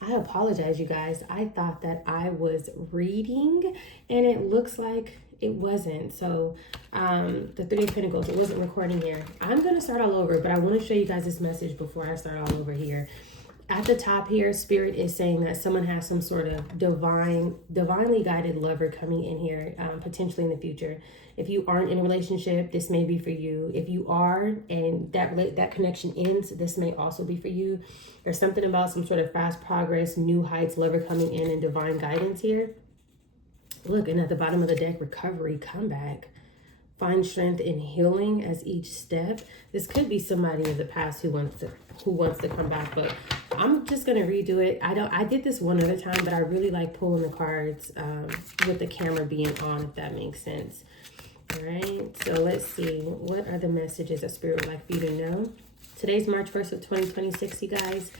I apologize, you guys. I thought that I was reading and it looks like it wasn't. So, the Three of Pentacles, it wasn't recording here. I'm going to start all over, but I want to show you guys this message before I start all over here. At the top here, Spirit is saying that someone has some sort of divinely guided lover coming in here, potentially in the future. If you aren't in a relationship, this may be for you. If you are, and that connection ends, this may also be for you. There's something about some sort of fast progress, new heights, lover coming in, and divine guidance here. Look, and at the bottom of the deck, recovery, comeback. Find strength in healing as each step. This could be somebody in the past who wants to come back, but I'm just gonna redo it. I did this one other time, but I really like pulling the cards with the camera being on, if that makes sense. All right, so let's see, what are the messages that Spirit would like for you to know? Today's March 1st of 2026, you guys.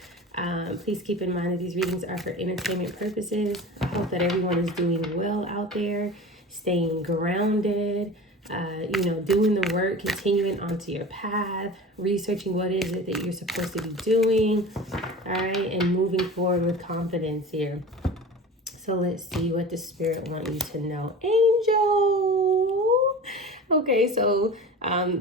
Please keep in mind that these readings are for entertainment purposes. I hope that everyone is doing well out there, staying grounded, doing the work, continuing onto your path, researching what is it that you're supposed to be doing, all right, and moving forward with confidence here. So let's see what the Spirit wants you to know. Angel! Okay, so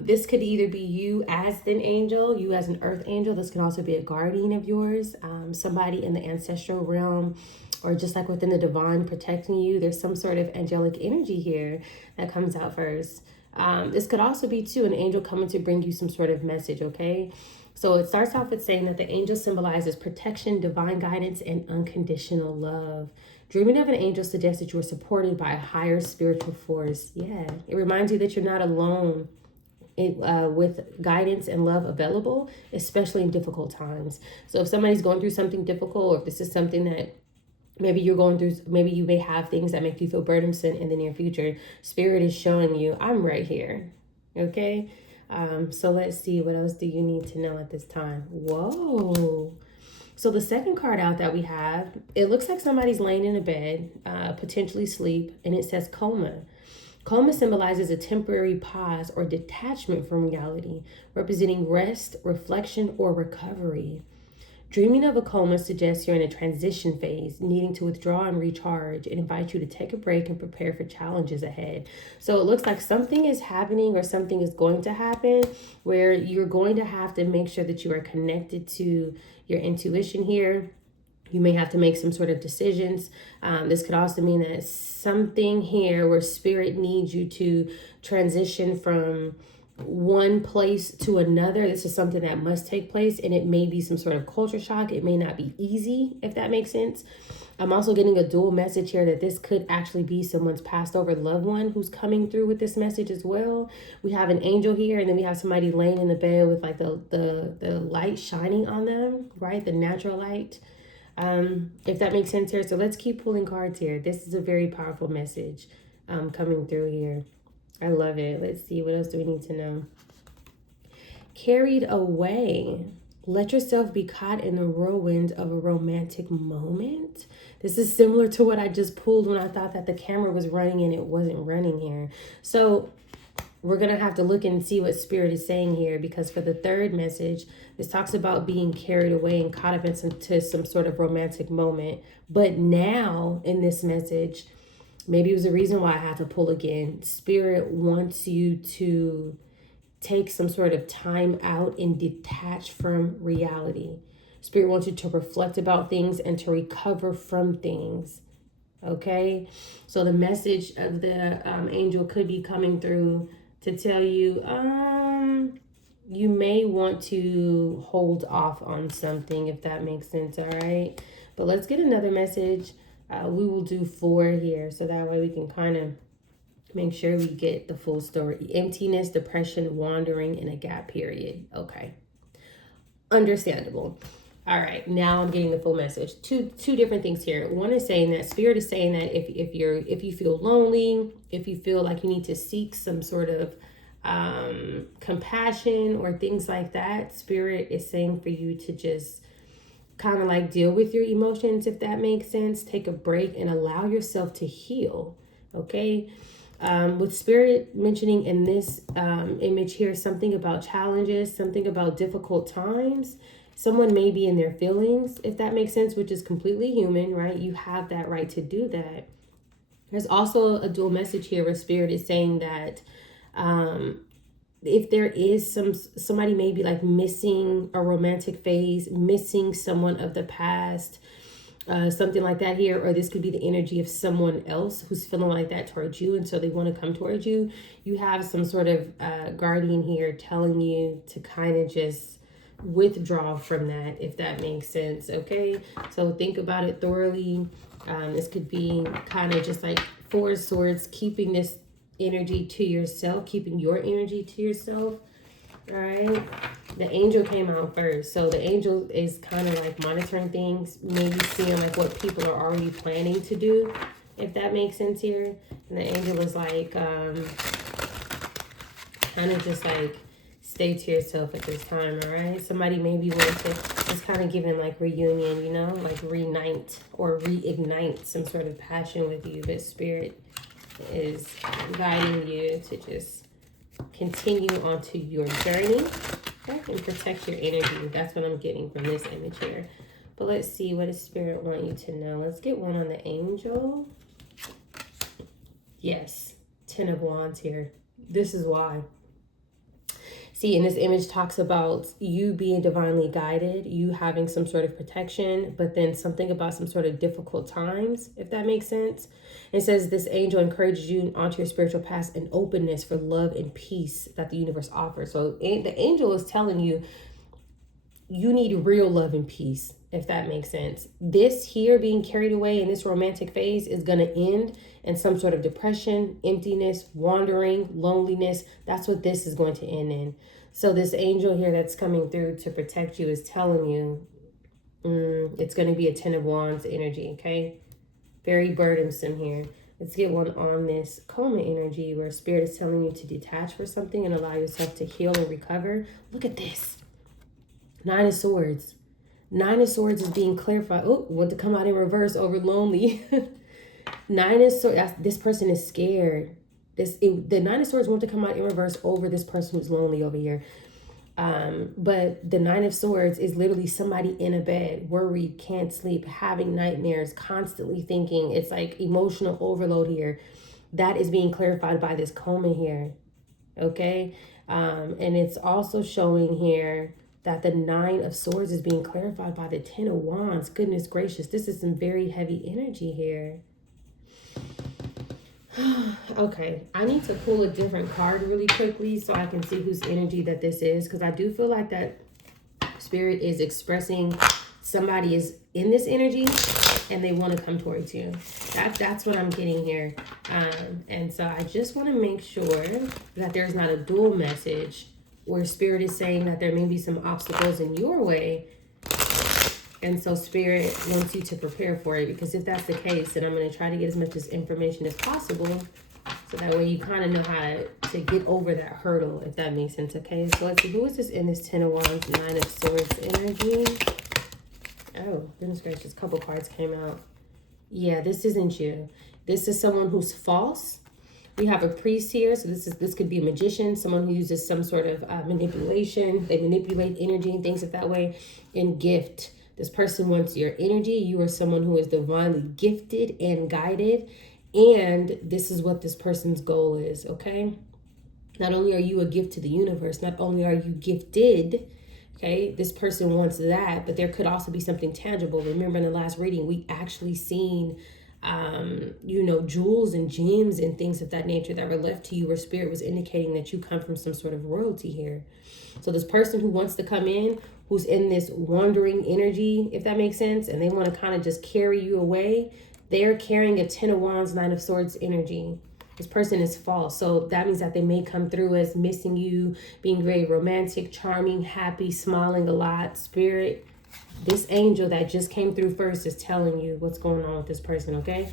this could either be you as an angel, you as an earth angel. This could also be a guardian of yours, somebody in the ancestral realm, or just like within the divine protecting you. There's some sort of angelic energy here that comes out first. This could also be, too, an angel coming to bring you some sort of message, okay? So it starts off with saying that the angel symbolizes protection, divine guidance, and unconditional love. Dreaming of an angel suggests that you are supported by a higher spiritual force. Yeah, it reminds you that you're not alone with guidance and love available, especially in difficult times. So if somebody's going through something difficult, or if this is something that maybe you're going through, maybe you may have things that make you feel burdensome in the near future, Spirit is showing you, I'm right here. Okay? So let's see, what else do you need to know at this time? Whoa. So the second card out that we have, it looks like somebody's laying in a bed, potentially sleep, and it says coma. Coma symbolizes a temporary pause or detachment from reality, representing rest, reflection, or recovery. Dreaming of a coma suggests you're in a transition phase, needing to withdraw and recharge. It invites you to take a break and prepare for challenges ahead. So it looks like something is happening, or something is going to happen, where you're going to have to make sure that you are connected to your intuition here. You may have to make some sort of decisions. This could also mean that something here where Spirit needs you to transition from one place to another. This is something that must take place, and it may be some sort of culture shock. It may not be easy, if that makes sense. I'm also getting a dual message here that this could actually be someone's passed over loved one who's coming through with this message as well. We have an angel here, and then we have somebody laying in the bed with like the light shining on them, right? The natural light. If that makes sense here. So let's keep pulling cards here. This is a very powerful message coming through here. I love it. Let's see, what else do we need to know? Carried away. Let yourself be caught in the whirlwind of a romantic moment. This is similar to what I just pulled when I thought that the camera was running and it wasn't running here. So we're going to have to look and see what Spirit is saying here, because for the third message, this talks about being carried away and caught up into some sort of romantic moment. But now in this message, maybe it was the reason why I had to pull again. Spirit wants you to take some sort of time out and detach from reality. Spirit wants you to reflect about things and to recover from things. Okay? So the message of the angel could be coming through to tell you, you may want to hold off on something, if that makes sense, all right? But let's get another message. We will do 4 here, so that way we can kind of make sure we get the full story. Emptiness, depression, wandering, and a gap period. Okay. Understandable. All right, now I'm getting the full message. Two different things here. One is saying that Spirit is saying that if you feel lonely, if you feel like you need to seek some sort of compassion or things like that, Spirit is saying for you to just kind of like deal with your emotions, if that makes sense. Take a break and allow yourself to heal. Okay. With Spirit mentioning in this image here something about challenges, something about difficult times, Someone may be in their feelings, if that makes sense, which is completely human, right? You have that right to do that. There's also a dual message here where Spirit is saying that if there is somebody maybe like missing a romantic phase, missing someone of the past, something like that here, or this could be the energy of someone else who's feeling like that towards you, and so they want to come towards you. You have some sort of guardian here telling you to kind of just withdraw from that, if that makes sense. Okay, so think about it thoroughly. This could be kind of just like Four of Swords, keeping this energy to yourself, keeping your energy to yourself. All right, the angel came out first, so the angel is kind of like monitoring things, maybe seeing like what people are already planning to do, if that makes sense here. And the angel is like kind of just like stay to yourself at this time. All right, somebody maybe wants to just kind of giving like reunion, you know, like reunite or reignite some sort of passion with you, but Spirit is guiding you to just continue onto your journey, okay, and protect your energy. That's what I'm getting from this image here. But let's see, what does Spirit want you to know? Let's get one on the angel. Yes, 10 of Wands here. This is why. See, and this image talks about you being divinely guided, you having some sort of protection, but then something about some sort of difficult times, if that makes sense. It says this angel encourages you onto your spiritual path and openness for love and peace that the universe offers. So the angel is telling you, you need real love and peace, if that makes sense. This here being carried away in this romantic phase is going to end in some sort of depression, emptiness, wandering, loneliness. That's what this is going to end in. So this angel here that's coming through to protect you is telling you it's going to be a 10 of Wands energy, okay? Very burdensome here. Let's get one on this coma energy where Spirit is telling you to detach for something and allow yourself to heal and recover. Look at this. 9 of Swords. 9 of Swords is being clarified. Oh, want to come out in reverse over lonely. 9 of Swords. This person is scared. The 9 of Swords want to come out in reverse over this person who's lonely over here. But the 9 of Swords is literally somebody in a bed, worried, can't sleep, having nightmares, constantly thinking. It's like emotional overload here. That is being clarified by this coma here. Okay. And it's also showing here that the 9 of Swords is being clarified by the 10 of Wands. Goodness gracious, this is some very heavy energy here. Okay, I need to pull a different card really quickly so I can see whose energy that this is, because I do feel like that Spirit is expressing somebody is in this energy and they want to come towards you. That's what I'm getting here. And so I just want to make sure that there's not a dual message where Spirit is saying that there may be some obstacles in your way. And so Spirit wants you to prepare for it, because if that's the case, then I'm going to try to get as much information as possible. So that way you kind of know how to get over that hurdle, if that makes sense. Okay, so let's see. Who is this in this 10 of Wands, 9 of Swords energy? Oh, goodness gracious. A couple cards came out. Yeah, this isn't you. This is someone who's false. We have a priest here, so this could be a magician, someone who uses some sort of manipulation. They manipulate energy and things of that way. And gift. This person wants your energy. You are someone who is divinely gifted and guided. And this is what this person's goal is, okay? Not only are you a gift to the universe, not only are you gifted, okay, this person wants that, but there could also be something tangible. Remember in the last reading, we actually seen jewels and gems and things of that nature that were left to you, where Spirit was indicating that you come from some sort of royalty here. So this person who wants to come in, who's in this wandering energy, if that makes sense, and they want to kind of just carry you away, they're carrying a 10 of Wands, 9 of Swords energy. This person is false. So that means that they may come through as missing you, being very romantic, charming, happy, smiling a lot. Spirit, this angel that just came through first is telling you what's going on with this person, okay?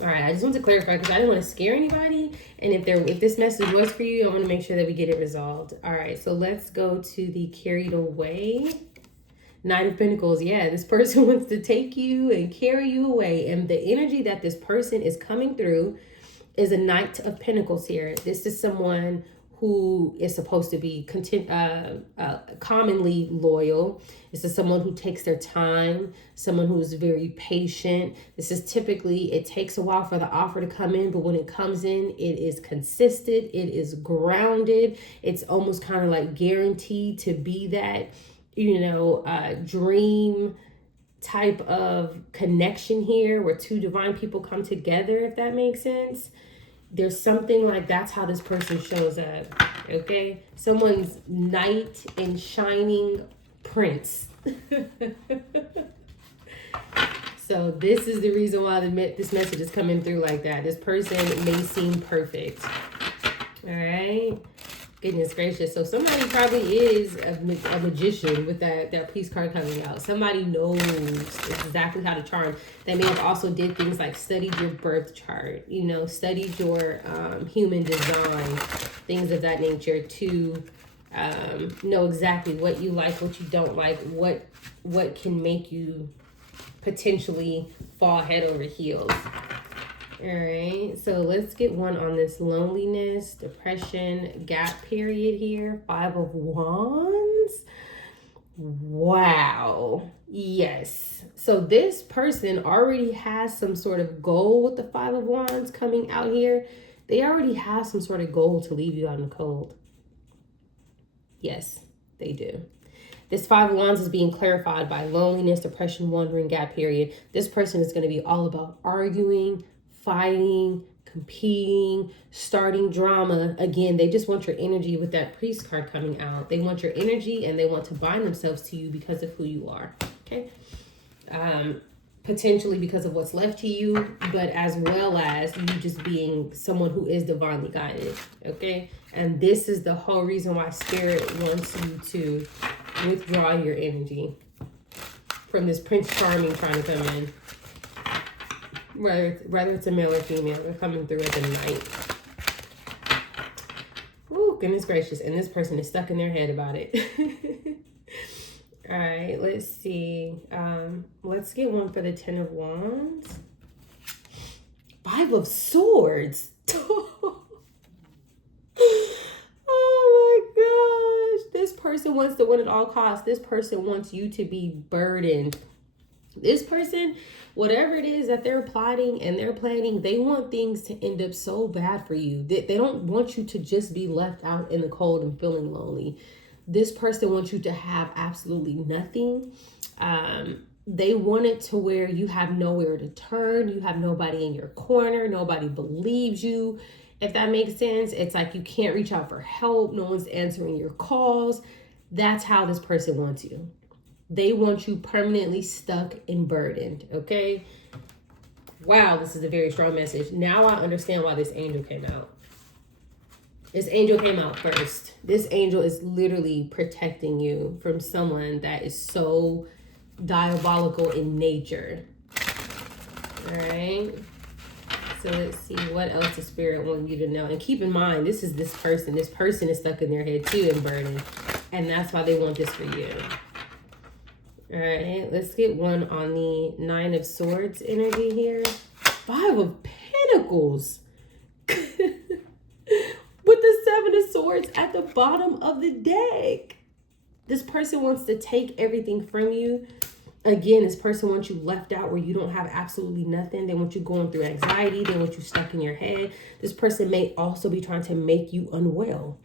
All right, I just want to clarify because I didn't want to scare anybody. And if this message was for you, I want to make sure that we get it resolved. All right, so let's go to the carried away. 9 of Pentacles. Yeah, this person wants to take you and carry you away. And the energy that this person is coming through is a Knight of Pentacles here. This is someone who is supposed to be commonly loyal. This is someone who takes their time, someone who is very patient. This is typically, it takes a while for the offer to come in, but when it comes in, it is consistent, it is grounded. It's almost kind of like guaranteed to be that, dream type of connection here where two divine people come together, if that makes sense. There's something like that's how this person shows up, okay? Someone's knight in shining prince. So this is the reason why this message is coming through like that. This person may seem perfect, all right? Goodness gracious. So somebody probably is a magician with that peace card coming out. Somebody knows exactly how to charm. They may have also did things like studied your birth chart, studied your human design, things of that nature to know exactly what you like, what you don't like, what can make you potentially fall head over heels. All right, so let's get one on this loneliness, depression, gap period here. 5 of Wands. Wow. Yes. So this person already has some sort of goal with the 5 of Wands coming out here. They already have some sort of goal to leave you out in the cold. Yes, they do. This 5 of Wands is being clarified by loneliness, depression, wandering, gap period. This person is going to be all about arguing, fighting, competing, starting drama. Again, they just want your energy with that priest card coming out. They want your energy and they want to bind themselves to you because of who you are. Okay. Potentially because of what's left to you, but as well as you just being someone who is divinely guided. Okay. And this is the whole reason why Spirit wants you to withdraw your energy from this Prince Charming trying to come in. Whether it's a male or female, they're coming through as a knight. Oh, goodness gracious. And this person is stuck in their head about it. All right, let's see. Let's get one for the 10 of Wands. 5 of Swords. Oh my gosh. This person wants to win at all costs. This person wants you to be burdened. This person, whatever it is that they're plotting and they're planning, they want things to end up so bad for you. They don't want you to just be left out in the cold and feeling lonely. This person wants you to have absolutely nothing. They want it to where you have nowhere to turn. You have nobody in your corner. Nobody believes you. If that makes sense, it's like you can't reach out for help. No one's answering your calls. That's how this person wants you. They want you permanently stuck and burdened, okay? Wow, this is a very strong message. Now I understand why this angel came out. This angel came out first. This angel is literally protecting you from someone that is so diabolical in nature. All right? So let's see what else the Spirit wants you to know. And keep in mind, this is this person. This person is stuck in their head too and burdened. And that's why they want this for you. All right, let's get one on the 9 of Swords energy here. 5 of Pentacles. With the 7 of Swords at the bottom of the deck. This person wants to take everything from you. Again, this person wants you left out where you don't have absolutely nothing. They want you going through anxiety. They want you stuck in your head. This person may also be trying to make you unwell.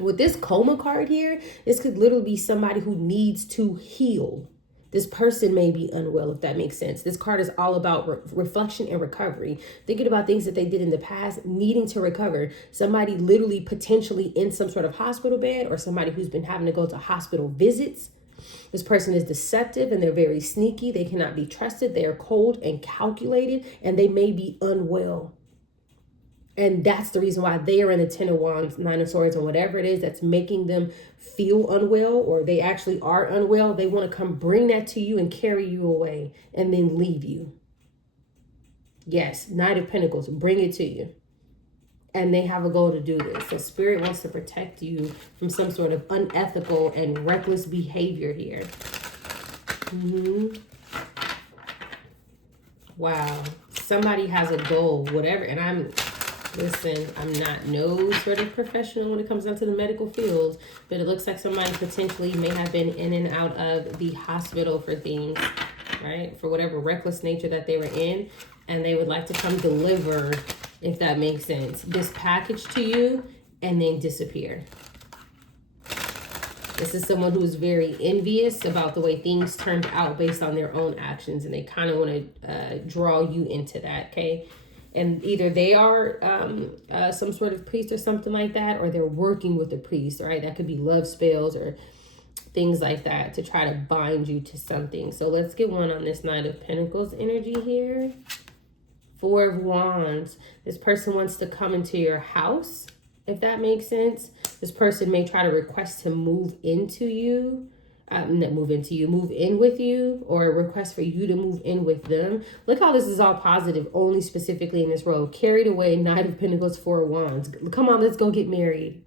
With this coma card here, this could literally be somebody who needs to heal. This person may be unwell, if that makes sense. This card is all about reflection and recovery. Thinking about things that they did in the past, needing to recover. Somebody literally potentially in some sort of hospital bed, or somebody who's been having to go to hospital visits. This person is deceptive and they're very sneaky. They cannot be trusted. They are cold and calculated, and they may be unwell. And that's the reason why they are in the 10 of Wands, 9 of Swords, and whatever it is that's making them feel unwell, or they actually are unwell. They want to come bring that to you and carry you away and then leave you. Yes, Knight of Pentacles, bring it to you. And they have a goal to do this. So Spirit wants to protect you from some sort of unethical and reckless behavior here. Wow. Somebody has a goal, whatever. And Listen, I'm not no sort of professional when it comes down to the medical field, but it looks like somebody potentially may have been in and out of the hospital for things, right? For whatever reckless nature that they were in, and they would like to come deliver, if that makes sense, this package to you and then disappear. This is someone who's very envious about the way things turned out based on their own actions, and they kind of want to draw you into that, okay? And either they are some sort of priest or something like that, or they're working with a priest, right? That could be love spells or things like that to try to bind you to something. So let's get one on this Knight of Pentacles energy here. Four of Wands. This person wants to come into your house, if that makes sense. This person may try to request to move into you. Move in with you, or a request for you to move in with them. Look how this is all positive, only specifically in this row. Carried away, Knight of Pentacles, Four of Wands. Come on, let's go get married.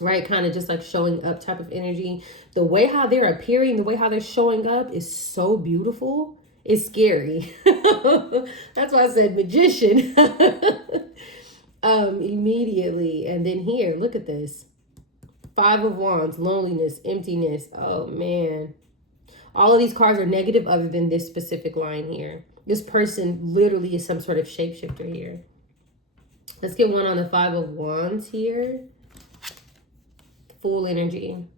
Right? Kind of just like showing up type of energy. The way how they're appearing, the way how they're showing up is so beautiful. It's scary. That's why I said magician. Immediately. And then here, look at this. Five of Wands, loneliness, emptiness. Oh, man. All of these cards are negative other than this specific line here. This person literally is some sort of shapeshifter here. Let's get one on the Five of Wands here. Full energy.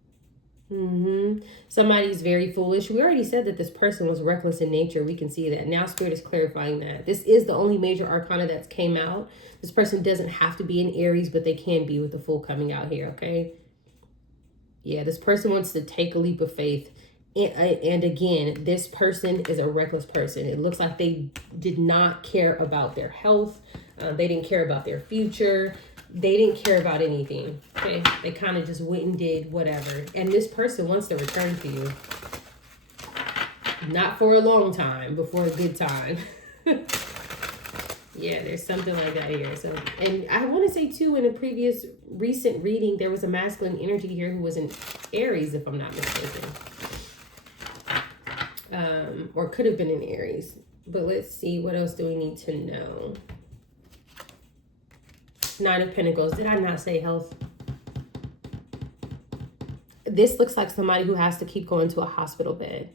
Somebody's very foolish. We already said that this person was reckless in nature. We can see that. Now Spirit is clarifying that. This is the only major arcana that's came out. This person doesn't have to be in Aries, but they can be with the full coming out here, okay? Yeah, this person wants to take a leap of faith. And again, this person is a reckless person. It looks like they did not care about their health. They didn't care about their future. They didn't care about anything. Okay, they kind of just went and did whatever. And this person wants to return to you. Not for a long time, but for a good time. Yeah, there's something like that here. So, and I want to say too, in a previous recent reading, there was a masculine energy here who was in Aries, if I'm not mistaken. Or could have been in Aries. But let's see, what else do we need to know? Nine of Pentacles. Did I not say health? This looks like somebody who has to keep going to a hospital bed.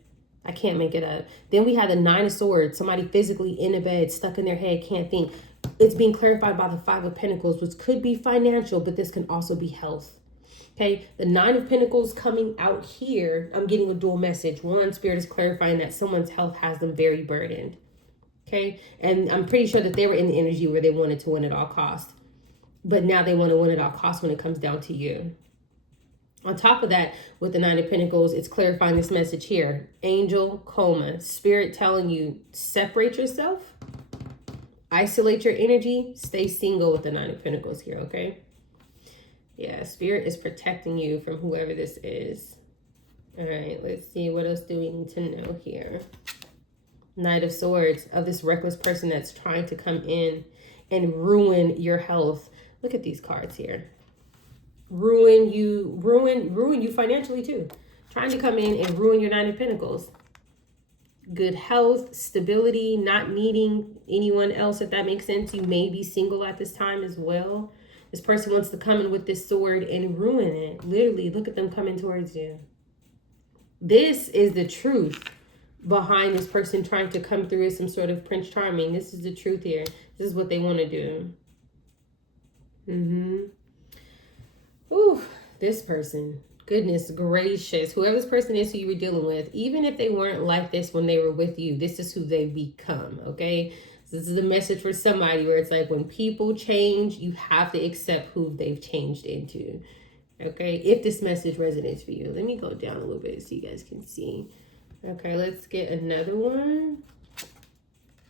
I can't make it up. Then we have the Nine of Swords. Somebody physically in a bed, stuck in their head, can't think. It's being clarified by the Five of Pentacles, which could be financial, but this can also be health. Okay, the Nine of Pentacles coming out here. I'm getting a dual message. One, Spirit is clarifying that someone's health has them very burdened. Okay, and I'm pretty sure that they were in the energy where they wanted to win at all costs. But now they want to win at all costs when it comes down to you. On top of that, with the Nine of Pentacles, it's clarifying this message here. Angel, coma, Spirit telling you, separate yourself, isolate your energy, stay single with the Nine of Pentacles here, okay? Yeah, Spirit is protecting you from whoever this is. All right, let's see. What else do we need to know here? Knight of Swords, of this reckless person that's trying to come in and ruin your health. Look at these cards here. Ruin you financially too. Trying to come in and ruin your Nine of Pentacles. Good health, stability, not needing anyone else, if that makes sense. You may be single at this time as well. This person wants to come in with this sword and ruin it. Literally, look at them coming towards you. This is the truth behind this person trying to come through as some sort of Prince Charming. This is the truth here. This is what they want to do. Ooh, this person. Goodness gracious. Whoever this person is who you were dealing with, even if they weren't like this when they were with you, this is who they become, okay? So this is a message for somebody where it's like when people change, you have to accept who they've changed into, okay? If this message resonates for you. Let me go down a little bit so you guys can see. Okay, let's get another one.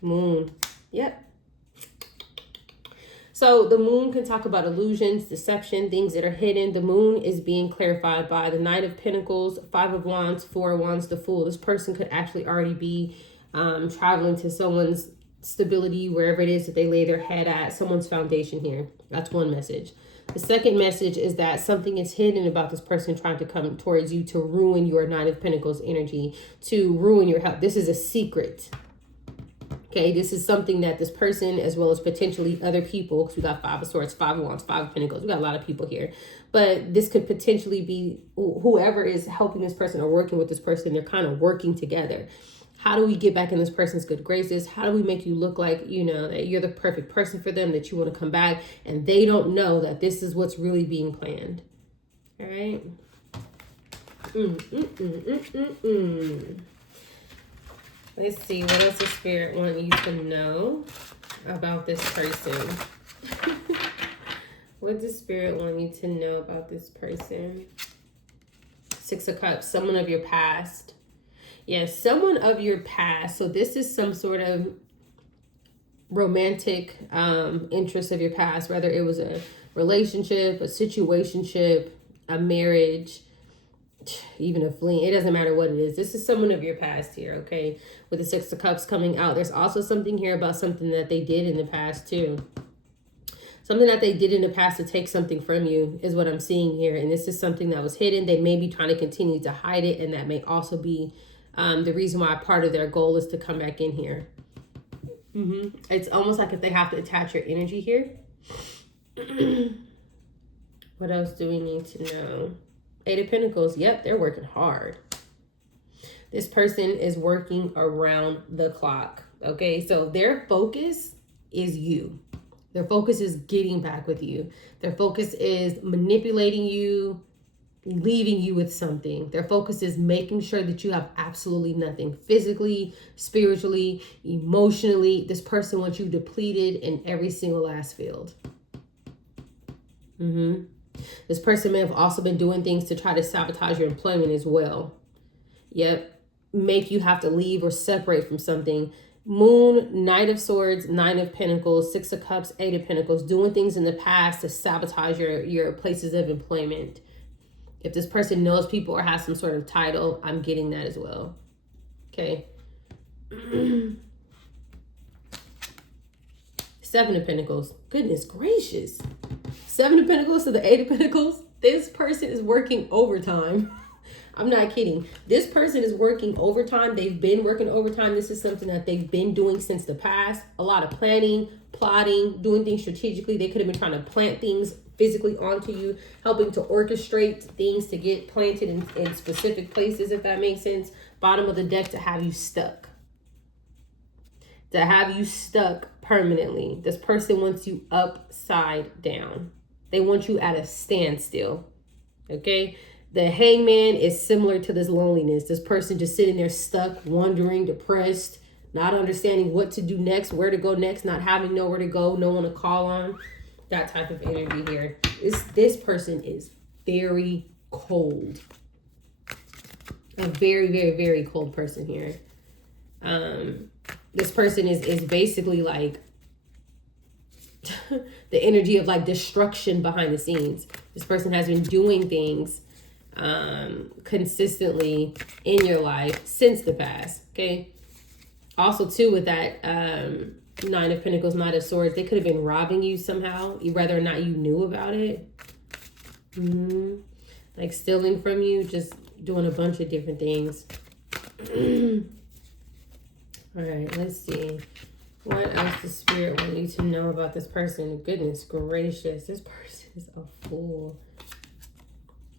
Moon. Yep. So the moon can talk about illusions, deception, things that are hidden. The moon is being clarified by the Knight of Pentacles, Five of Wands, Four of Wands, the Fool. This person could actually already be traveling to someone's stability, wherever it is that they lay their head at, someone's foundation here. That's one message. The second message is that something is hidden about this person trying to come towards you to ruin your Nine of Pentacles energy, to ruin your health. This is a secret. Okay, this is something that this person, as well as potentially other people, because we got Five of Swords, Five of Wands, Five of Pentacles, we got a lot of people here, but this could potentially be whoever is helping this person or working with this person. They're kind of working together. How do we get back in this person's good graces? How do we make you look like, you know, that you're the perfect person for them, that you want to come back, and they don't know that this is what's really being planned. All right. Let's see, what else does Spirit want you to know about this person? What does Spirit want you to know about this person? Six of Cups, someone of your past. Yes, someone of your past. So this is some sort of romantic interest of your past, whether it was a relationship, a situationship, a marriage, even a fling. It doesn't matter what it is. This is someone of your past here, okay? With the Six of Cups coming out. There's also something here about something that they did in the past too. Something that they did in the past to take something from you is what I'm seeing here. And this is something that was hidden. They may be trying to continue to hide it. And that may also be the reason why part of their goal is to come back in here. It's almost like if they have to attach your energy here. What else do we need to know? Eight of Pentacles. Yep, they're working hard. This person is working around the clock. Okay, so their focus is you. Their focus is getting back with you. Their focus is manipulating you, leaving you with something. Their focus is making sure that you have absolutely nothing physically, spiritually, emotionally. This person wants you depleted in every single last field. This person may have also been doing things to try to sabotage your employment as well. Yep. Make you have to leave or separate from something. Moon, Knight of Swords, Nine of Pentacles, Six of Cups, Eight of Pentacles, doing things in the past to sabotage your places of employment. If this person knows people or has some sort of title, I'm getting that as well. Okay. Seven of Pentacles. Goodness gracious. Seven of Pentacles to the Eight of Pentacles. This person is working overtime. I'm not kidding. This person is working overtime. They've been working overtime. This is something that they've been doing since the past. A lot of planning, plotting, doing things strategically. They could have been trying to plant things physically onto you, helping to orchestrate things to get planted in specific places, if that makes sense. Bottom of the deck to have you stuck. To have you stuck permanently. This person wants you upside down. They want you at a standstill. Okay? The Hangman is similar to this loneliness. This person just sitting there stuck, wondering, depressed, not understanding what to do next, where to go next, not having nowhere to go, no one to call on. That type of energy here. This person is very cold. A very, very, very cold person here. This person is basically like the energy of like destruction behind the scenes. This person has been doing things consistently in your life since the past. Okay. Also too, with that Nine of Pentacles, Knight of Swords, they could have been robbing you somehow, whether or not you knew about it. Like stealing from you, just doing a bunch of different things. All right, let's see. What else does Spirit want you to know about this person? Goodness gracious, this person is a fool.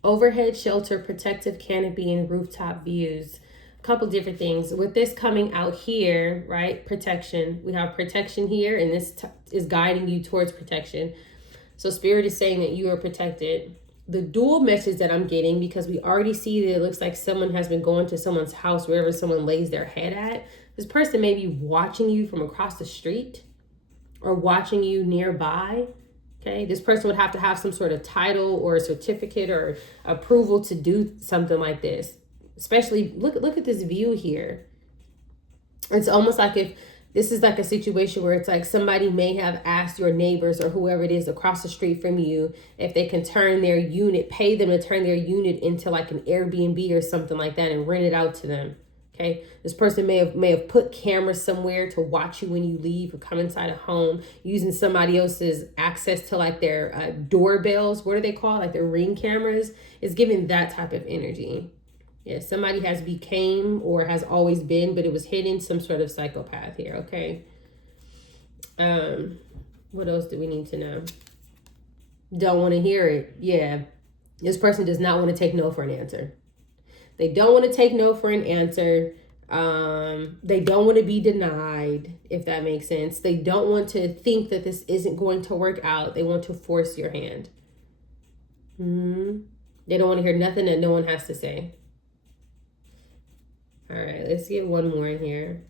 Overhead shelter, protective canopy, and rooftop views. A couple different things. With this coming out here, right? Protection. We have protection here, and this is guiding you towards protection. So Spirit is saying that you are protected. The dual message that I'm getting, because we already see that it looks like someone has been going to someone's house, wherever someone lays their head at. This person may be watching you from across the street or watching you nearby. Okay, this person would have to have some sort of title or a certificate or approval to do something like this. Especially, look at this view here. It's almost like if this is like a situation where it's like somebody may have asked your neighbors or whoever it is across the street from you if they can turn their unit, pay them to turn their unit into like an Airbnb or something like that and rent it out to them. Okay, this person may have put cameras somewhere to watch you when you leave or come inside a home, using somebody else's access to like their doorbells. What are they called? Like their Ring cameras. It's giving that type of energy. Yeah, somebody has became or has always been, but it was hidden, some sort of psychopath here, okay? What else do we need to know? Don't want to hear it. Yeah. This person does not want to take no for an answer. They don't want to take no for an answer. They don't want to be denied, if that makes sense. They don't want to think that this isn't going to work out. They want to force your hand. They don't want to hear nothing that no one has to say. All right, let's get one more in here.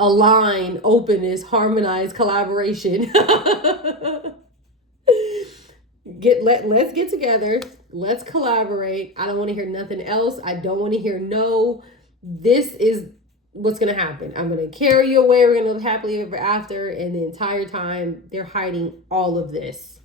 Align, openness, harmonize, collaboration. Let's get together. Let's collaborate. I don't want to hear nothing else. I don't want to hear no. This is what's going to happen. I'm going to carry you away. We're going to live happily ever after. And the entire time, they're hiding all of this.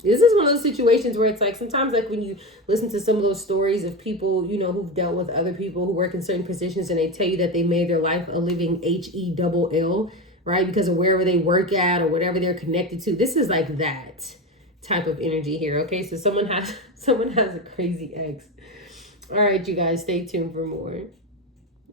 This is one of those situations where it's like sometimes like when you listen to some of those stories of people, you know, who've dealt with other people who work in certain positions and they tell you that they made their life a living HE double L, right? Because of wherever they work at or whatever they're connected to. This is like that type of energy here. Okay, so someone has a crazy ex. All right, you guys, stay tuned for more.